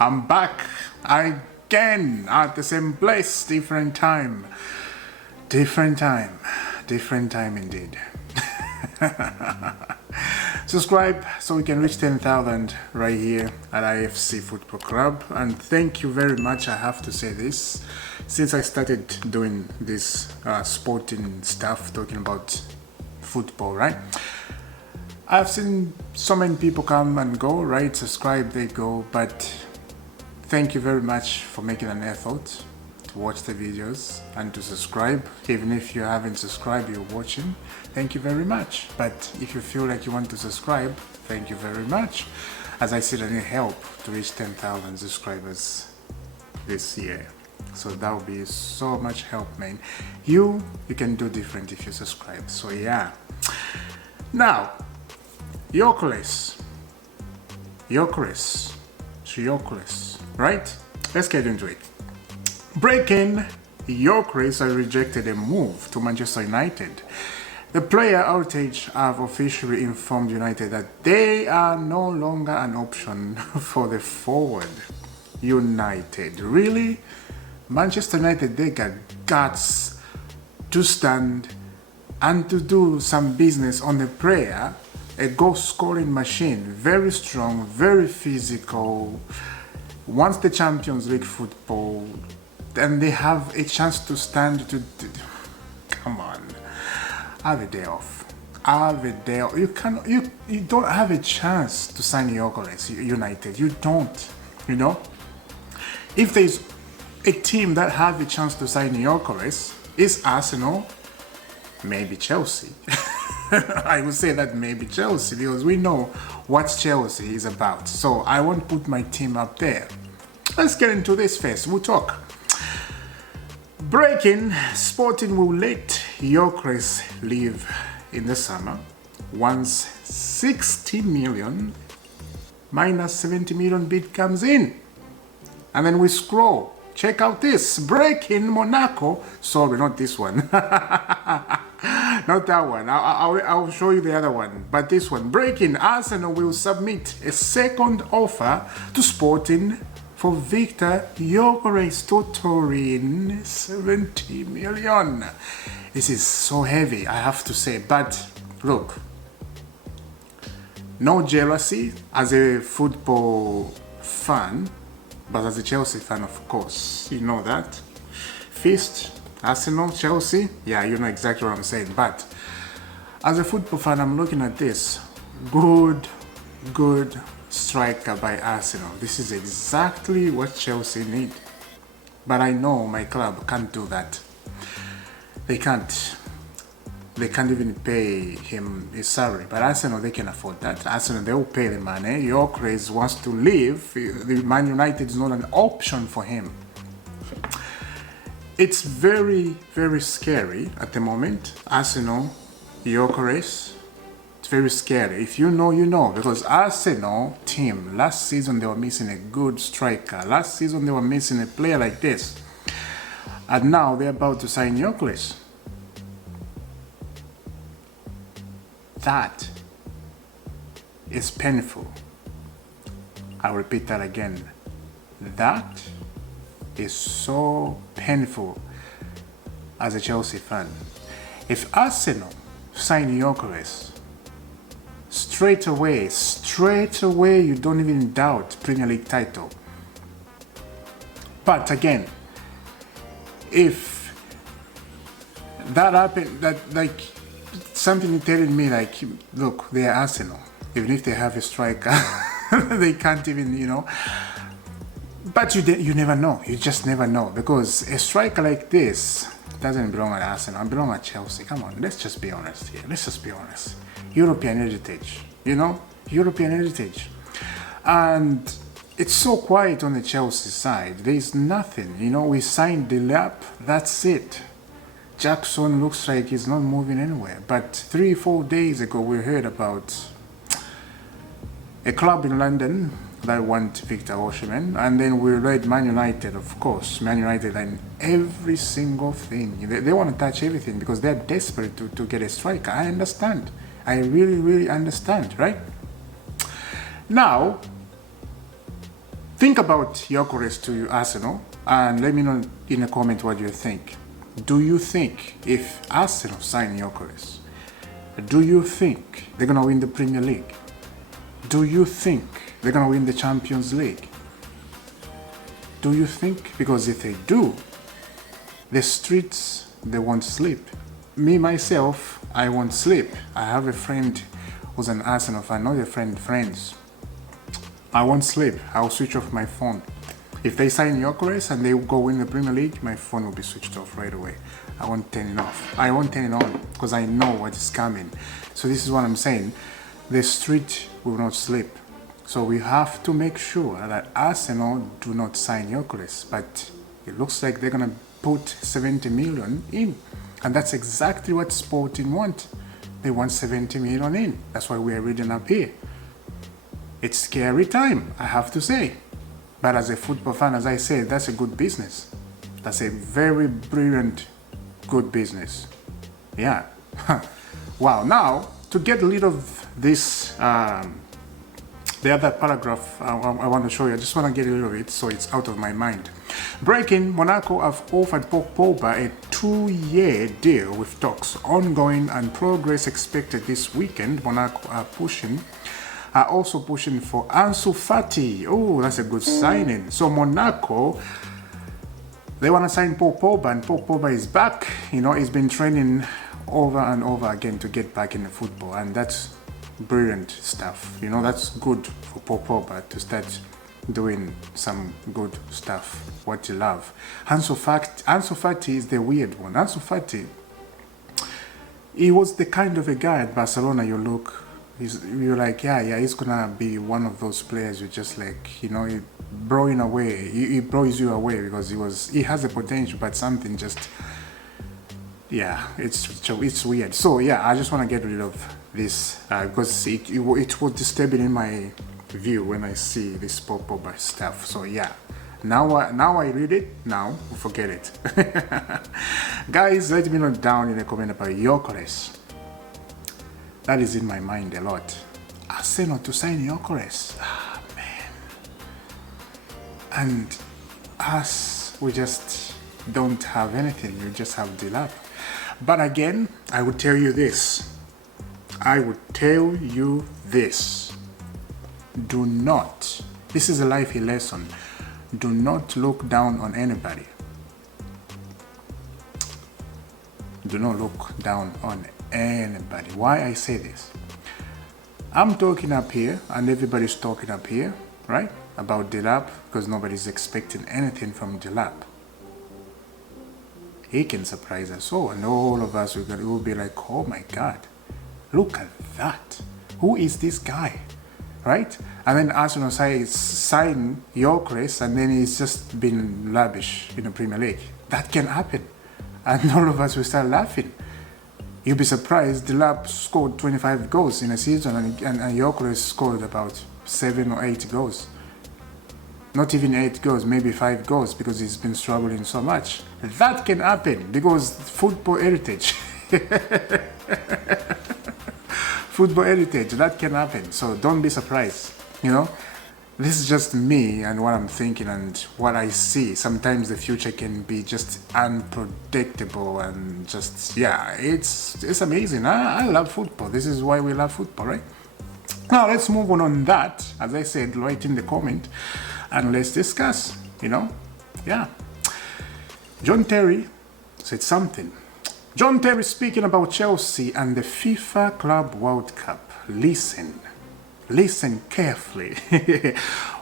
I'm back again at the same place, different time. Different time. Different time indeed. Subscribe so we can reach 10,000 right here at IFC Football Club. And thank you very much. I have to say this. Since I started doing this sporting stuff, talking about football, right? I've seen so many people come and go, right? Subscribe, they go. But thank you very much for making an effort to watch the videos and to subscribe. Even if you haven't subscribed, you're watching, thank you very much. But if you feel like you want to subscribe, thank you very much. As I said, I need help to reach 10,000 subscribers this year. So that will be so much help, man. You can do different if you subscribe. So yeah. Now, Gyokeres, right? Let's get into it. Breaking, Gyokeres has rejected a move to Manchester United. The player outage have officially informed United that they are no longer an option for the forward. United, really? Manchester United, they got guts to stand and to do some business on the player. A goal scoring machine, very strong, very physical. Once the Champions League football, then they have a chance to stand to come on, have a day off. Have a day off. You don't have a chance to sign Gyokeres, United. You don't, you know. If there's a team that have a chance to sign Gyokeres, is Arsenal, maybe Chelsea. I would say that maybe Chelsea, because we know what Chelsea is about. So I won't put my team up there. Let's get into this first. We'll talk. Breaking, Sporting will let Gyokeres leave in the summer once 60 million minus 70 million bid comes in. And then we scroll. Check out this. Breaking, Monaco. Sorry, not this one. Not that one. I'll show you the other one. But this one. Breaking, Arsenal will submit a second offer to Sporting for Victor Gyokeres, totaling 70 million. This is so heavy, I have to say. But look, no jealousy as a football fan, but as a Chelsea fan, of course, you know that. Fist, Arsenal, Chelsea, yeah, you know exactly what I'm saying. But as a football fan, I'm looking at this. Good striker by Arsenal. This is exactly what Chelsea need. But I know my club can't do that. They can't. They can't even pay him his salary. But Arsenal, they can afford that. Arsenal, they will pay the money. Gyokeres wants to leave. The Man United is not an option for him. It's very scary at the moment. Arsenal, Gyokeres, it's very scary. If you know, you know. Because Arsenal team, last season they were missing a good striker. Last season they were missing a player like this. And now they're about to sign Gyokeres. That is painful. I'll repeat that again. That is so painful as a Chelsea fan. If Arsenal sign Gyokeres, straight away, you don't even doubt Premier League title. But again, if that happened, that like something telling me like, look, they are Arsenal. Even if they have a striker, they can't even, you know. But you never know. You just never know. Because a striker like this doesn't belong at Arsenal. It belongs at Chelsea. Come on, let's just be honest here. Let's just be honest. European heritage, you know? European heritage. And it's so quiet on the Chelsea side. There's nothing. You know, we signed Delap. That's it. Jackson looks like he's not moving anywhere. But 3-4 days ago, we heard about a club in London that want Victor Osimhen, and then we read Man United, of course. Man United and every single thing. They want to touch everything because they're desperate to get a striker. I understand. I really understand, right? Now, Think about Gyokeres to Arsenal and let me know in a comment what you think. Do you think if Arsenal sign Gyokeres, do you think they're going to win the Premier League? Do you think they're going to win the Champions League? Do you think? Because if they do, the streets, they won't sleep. Me, myself, I won't sleep. I have a friend who's an Arsenal fan, not a friends. I won't sleep. I'll switch off my phone. If they sign Gyokeres and they go win the Premier League, my phone will be switched off right away. I won't turn it off. I won't turn it on because I know what is coming. So this is what I'm saying. The street will not sleep. So we have to make sure that Arsenal do not sign Gyokeres. But it looks like they're going to put 70 million in. And that's exactly what Sporting want. They want 70 million in. That's why we're reading up here. It's scary time, I have to say. But as a football fan, as I said, that's a good business. That's a very brilliant, good business. Yeah. Wow. Now, to get rid of this, the other paragraph I want to show you, I just want to get rid of it so it's out of my mind. Breaking, Monaco have offered Paul Pogba a 2-year deal with talks ongoing and progress expected this weekend. Monaco are also pushing for Ansu Fati. Oh, that's a good signing. So Monaco, they want to sign Paul Pogba, and Paul Pogba is back. You know, he's been training over and over again to get back in the football, and that's brilliant stuff. You know, that's good for Paul Pogba to start doing some good stuff, what you love. Ansu Fati is the weird one. Ansu Fati, he was the kind of a guy at Barcelona you're like, yeah, he's gonna be one of those players you just like, you know, he blows you away because he has a potential, but something just, yeah, it's weird. So yeah, I just want to get rid of this because it was disturbing in my view when I see this Pogba stuff. So yeah, now I read it, now forget it. Guys, let me know down in the comment about Gyokeres. That is in my mind a lot. Arsenal to sign Gyokeres. Ah, man. And us, we just don't have anything. We just have Dilap. But again, I would tell you this. Do not, this is a life lesson. Do not look down on anybody. Do not look down on anybody. Why I say this? I'm talking up here and everybody's talking up here, right? About Dilap because nobody's expecting anything from Dilap. He can surprise us all, and all of us will be like, oh my God, look at that. Who is this guy? Right? And then Arsenal sign Gyokeres and then he's just been lavish in the Premier League. That can happen. And all of us will start laughing. You'll be surprised, Dilap scored 25 goals in a season and Gyokeres scored about 7 or 8 goals. Not even 8 goals, maybe 5 goals because he's been struggling so much. That can happen because football heritage. Football heritage, that can happen. So don't be surprised, you know. This is just me and what I'm thinking and what I see. Sometimes the future can be just unpredictable and just, yeah, it's amazing. I love football. This is why we love football, right? Now let's move on that. As I said, write in the comment and let's discuss, you know. Yeah. John Terry said something. John Terry speaking about Chelsea and the FIFA Club World Cup. Listen carefully.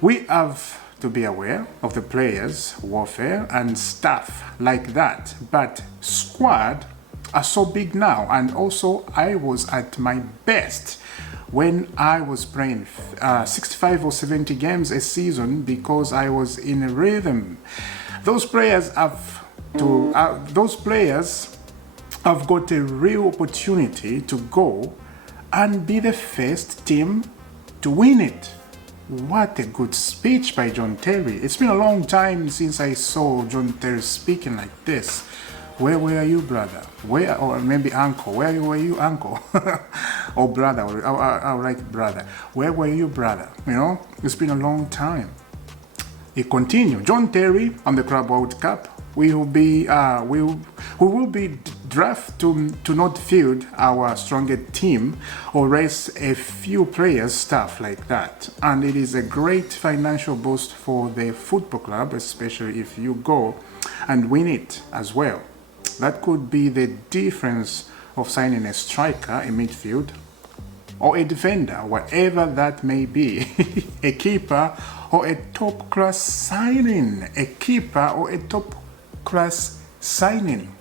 We have to be aware of the players' warfare and stuff like that. But squad are so big now, and also I was at my best when I was playing 65 or 70 games a season because I was in a rhythm. Those players have got a real opportunity to go and be the first team to win it. What a good speech by John Terry. It's been a long time since I saw John Terry speaking like this. Where were you, brother? Where, or maybe uncle. Where were you, uncle? Or brother, I like brother. Where were you, brother? You know, it's been a long time. it continue. John Terry on the Club World Cup. We will be draft to not field our stronger team or raise a few players, stuff like that. And it is a great financial boost for the football club, especially if you go and win it as well. That could be the difference of signing a striker, a midfield, or a defender, whatever that may be, a keeper or a top class signing, a keeper or a top class signing.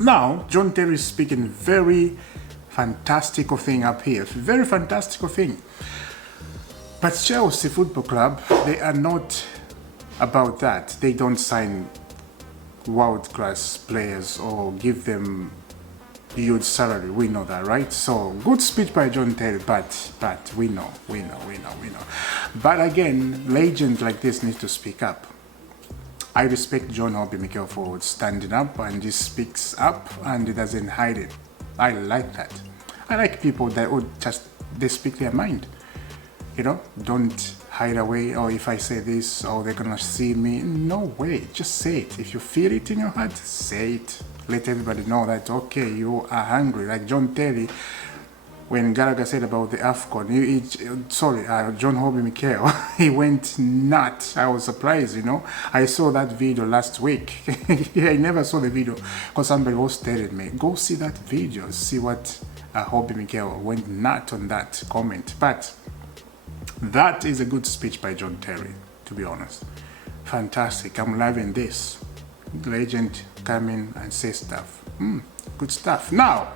Now, John Terry is speaking very fantastical thing up here, very fantastical thing. But Chelsea Football Club, they are not about that. They don't sign world class players or give them huge salary. We know that, right? So good speech by John Terry, but we know. But again, legends like this need to speak up. I respect John Obi for standing up, and he speaks up and he doesn't hide it. I like that. I like people that would they speak their mind. You know, don't hide away, or if I say this, oh, they're gonna see me. No way, just say it. If you feel it in your heart, say it. Let everybody know that, okay, you are hungry. Like John Terry, when Gallagher said about the AFCON, John Hobby Mikel, he went nuts. I was surprised, you know. I saw that video last week. I never saw the video because somebody was telling me, go see that video, see what Hobby Mikel went nuts on that comment. But that is a good speech by John Terry, to be honest. Fantastic. I'm loving this. Legend come in and say stuff. Good stuff. Now,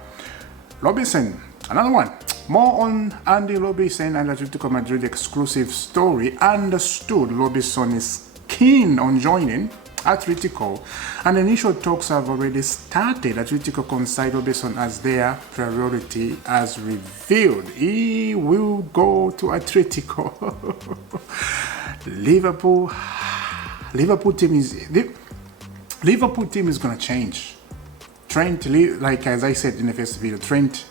Robinson. Another one. More on Andy Robinson and Atletico Madrid exclusive story. Understood Robinson is keen on joining Atletico, and initial talks have already started. Atletico consider Robinson as their priority as revealed. He will go to Atletico. Liverpool team is gonna change. Trent, like as I said in the first video, Trent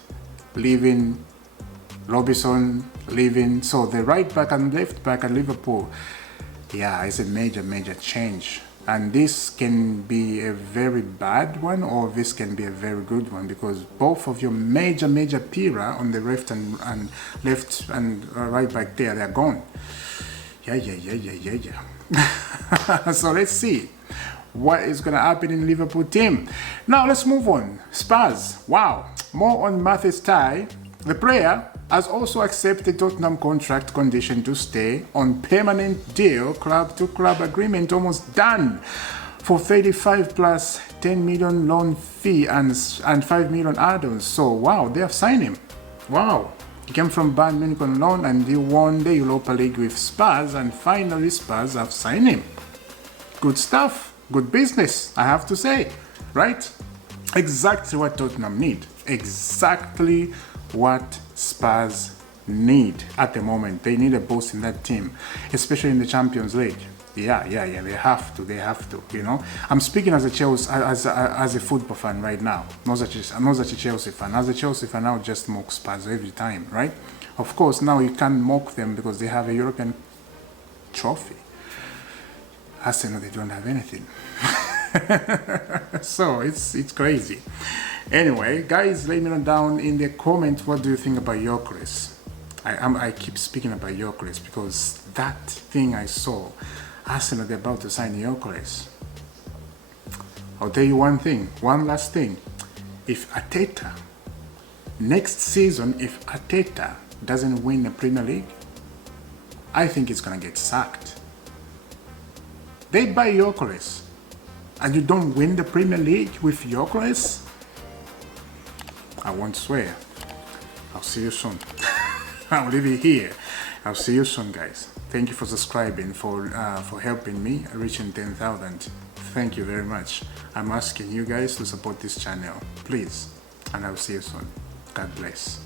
leaving, Robinson leaving, so the right back and left back at Liverpool, yeah, it's a major change. And this can be a very bad one, or this can be a very good one, because both of your major pira on the left and right back there, they're gone. Yeah. So let's see what is going to happen in Liverpool team. Now let's move on. Spurs. Wow. More on Mathis Ty. The player has also accepted Tottenham contract condition to stay on permanent deal, club to club agreement almost done, for 35 plus 10 million loan fee and 5 million add-ons. So wow, they have signed him. Wow. He came from Bayern Munich on loan and he won the Europa League with Spurs, and finally Spurs have signed him. Good stuff. Good business, I have to say, right? Exactly what Tottenham need. Exactly what Spurs need at the moment. They need a boost in that team, especially in the Champions League. Yeah. They have to. You know, I'm speaking as a Chelsea, as a football fan right now. Not such a Chelsea fan. As a Chelsea fan, I'll just mock Spurs every time, right? Of course, now you can't mock them because they have a European trophy. Arsenal, they don't have anything. So it's crazy. Anyway, guys, let me know down in the comments, what do you think about Gyokeres? I keep speaking about Gyokeres because that thing I saw, Arsenal, they're about to sign Gyokeres. I'll tell you one last thing. If Arteta, next season, if Arteta doesn't win the Premier League, I think he's gonna get sacked. They buy Gyokeres, and you don't win the Premier League with Gyokeres? I won't swear. I'll see you soon. I'll leave it here. I'll see you soon, guys. Thank you for subscribing, for helping me reaching 10,000. Thank you very much. I'm asking you guys to support this channel, please. And I'll see you soon. God bless.